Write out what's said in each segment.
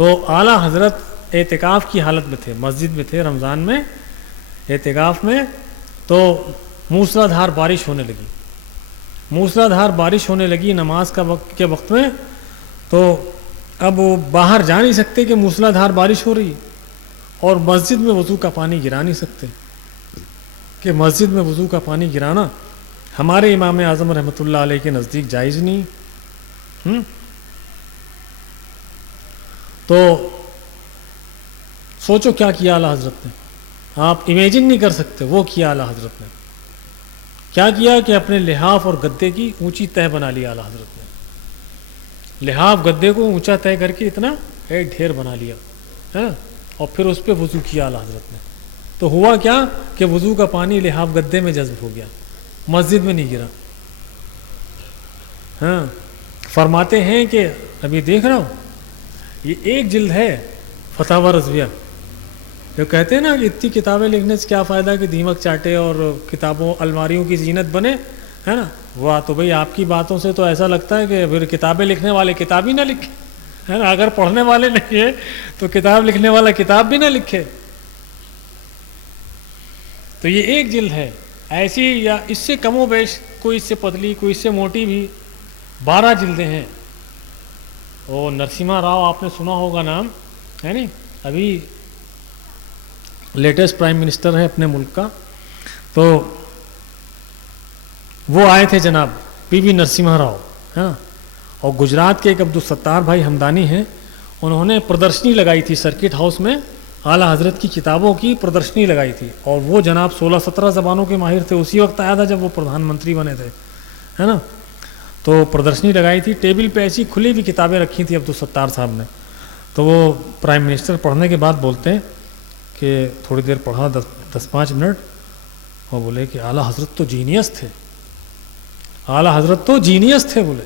تو اعلیٰ حضرت اعتکاف کی حالت میں تھے، مسجد میں تھے رمضان میں اعتکاف میں، تو موسلا دھار بارش ہونے لگی، موسلا دھار بارش ہونے لگی نماز کے وقت میں. تو اب وہ باہر جا نہیں سکتے کہ موسلا دھار بارش ہو رہی، اور مسجد میں وضو کا پانی گرا نہیں سکتے کہ مسجد میں وضو کا پانی گرانا ہمارے امام اعظم رحمۃ اللہ علیہ کے نزدیک جائز نہیں. تو سوچو کیا کیا اعلیٰ حضرت نے، آپ امیجن نہیں کر سکتے وہ کیا اعلیٰ حضرت نے. کیا کیا کہ اپنے لحاف اور گدے کی اونچی تہ بنا لیا اعلیٰ حضرت نے، لحاف گدے کو اونچا طے کر کے اتنا ایک ڈھیر بنا لیا ہے نا، اور پھر اس پہ وضو کیا اعلیٰ حضرت نے. تو ہوا کیا کہ وضو کا پانی لحاف گدے میں جذب ہو گیا، مسجد میں نہیں گرا. ہاں فرماتے ہیں کہ ابھی دیکھ رہا ہوں یہ ایک جلد ہے فتاوی رضویہ، جو کہتے ہیں نا کہ اتنی کتابیں لکھنے سے کیا فائدہ کہ دیمک چاٹے اور کتابوں الماریوں کی زینت بنے، ہے نا. واہ، تو بھئی آپ کی باتوں سے تو ایسا لگتا ہے کہ پھر کتابیں لکھنے والے کتاب ہی نہ لکھیں، ہے نا. اگر پڑھنے والے نہیں ہیں تو کتاب لکھنے والا کتاب بھی نہ لکھے. تو یہ ایک جلد ہے ایسی، یا اس سے کم و بیش، کوئی اس سے پتلی کوئی اس سے موٹی بھی 12 جلدیں ہیں. وہ نرسمہا راؤ آپ نے سنا ہوگا نام، ہے نہیں، ابھی لیٹسٹ پرائم منسٹر ہے اپنے ملک کا. تو وہ آئے تھے جناب پی وی نرسمہا راؤ، ہے نا. اور گجرات کے ایک عبدالستار بھائی ہمدانی ہیں، انہوں نے پردرشنی لگائی تھی سرکٹ ہاؤس میں، اعلیٰ حضرت کی کتابوں کی پردرشنی لگائی تھی. اور وہ جناب 16-17 زبانوں کے ماہر تھے، اسی وقت آیا تھا جب وہ پردھان منتری بنے تھے، ہے نا. تو پردرشنی لگائی تھی، ٹیبل پہ ایسی کھلی ہوئی کتابیں رکھی تھیں عبدالستار صاحب نے. تو وہ پرائم منسٹر پڑھنے کے بعد بولتے ہیں کہ تھوڑی دیر پڑھا 10-5 منٹ، اور بولے کہ اعلیٰ حضرت تو جینیس تھے، اعلیٰ حضرت تو جینیس تھے بولے.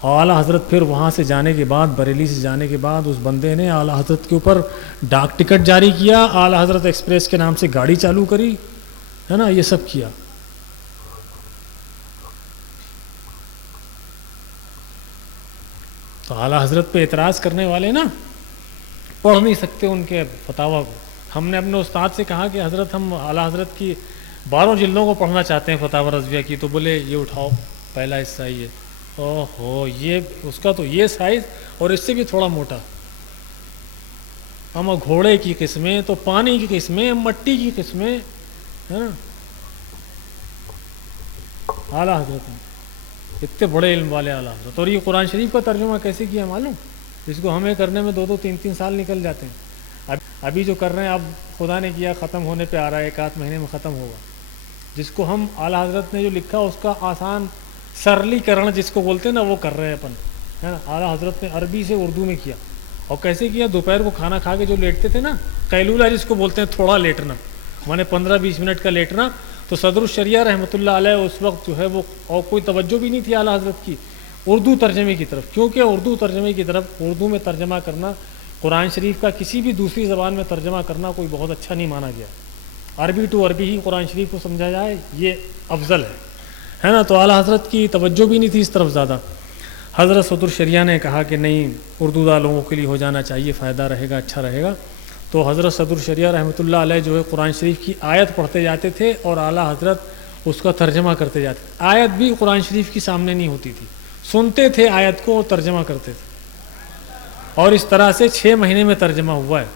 اور اعلیٰ حضرت پھر وہاں سے جانے کے بعد، بریلی سے جانے کے بعد، اس بندے نے اعلیٰ حضرت کے اوپر ڈاک ٹکٹ جاری کیا، اعلیٰ حضرت ایکسپریس کے نام سے گاڑی چالو کری، ہے نا، یہ سب کیا. تو اعلیٰ حضرت پہ اعتراض کرنے والے نا پڑھ نہیں سکتے ان کے فتاویٰ کو. ہم نے اپنے استاد سے کہا کہ حضرت ہم اعلیٰ حضرت کی 12 جلدوں کو پڑھنا چاہتے ہیں فتاوی رضویہ کی. تو بولے یہ اٹھاؤ پہلا حصہ یہ، اوہ ہو، یہ اس کا تو یہ سائز اور اس سے بھی تھوڑا موٹا. اما گھوڑے کی قسمیں، تو پانی کی قسمیں، مٹی کی قسمیں، ہے نا. اعلیٰ حضرت ہیں اتنے بڑے علم والے اعلیٰ حضرت. اور یہ قرآن شریف کا ترجمہ کیسے کیا معلوم؟ جس کو ہمیں کرنے میں 2-3 سال نکل جاتے ہیں. ابھی جو کر رہے ہیں اب خدا نے کیا ختم ہونے پہ آ رہا ہے، 1-8 مہینے میں ختم ہوگا. جس کو ہم اعلیٰ حضرت نے جو لکھا اس کا آسان سرلی کرن جس کو بولتے ہیں نا وہ کر رہے ہیں اپن، ہے نا. اعلیٰ حضرت نے عربی سے اردو میں کیا. اور کیسے کیا؟ دوپہر کو کھانا کھا کے جو لیٹتے تھے نا، قیلولہ جس کو بولتے ہیں، تھوڑا لیٹنا، مانے 15-20 منٹ کا لیٹنا. تو صدر الشریعہ رحمۃ اللہ علیہ اس وقت جو ہے وہ، اور کوئی توجہ بھی نہیں تھی اعلیٰ حضرت کی اردو ترجمے کی طرف، کیونکہ اردو ترجمے کی طرف، اردو میں ترجمہ کرنا قرآن شریف کا کسی بھی دوسری زبان میں ترجمہ کرنا کوئی بہت اچھا نہیں مانا گیا. عربی ٹو عربی ہی قرآن شریف کو سمجھا جائے یہ افضل ہے نا. تو اعلیٰ حضرت کی توجہ بھی نہیں تھی اس طرف زیادہ. حضرت صدر الشریعہ نے کہا کہ نہیں، اردو دار لوگوں کے لیے ہو جانا چاہیے، فائدہ رہے گا، اچھا رہے گا. تو حضرت صدر الشریعہ رحمۃ اللہ علیہ جو ہے قرآن شریف کی آیت پڑھتے جاتے تھے اور اعلیٰ حضرت اس کا ترجمہ کرتے جاتے تھے. آیت بھی قرآن شریف کی سامنے نہیں ہوتی تھی، سنتے تھے آیت کو اور ترجمہ کرتے تھے. اور اس طرح سے 6 مہینے میں ترجمہ ہوا ہے.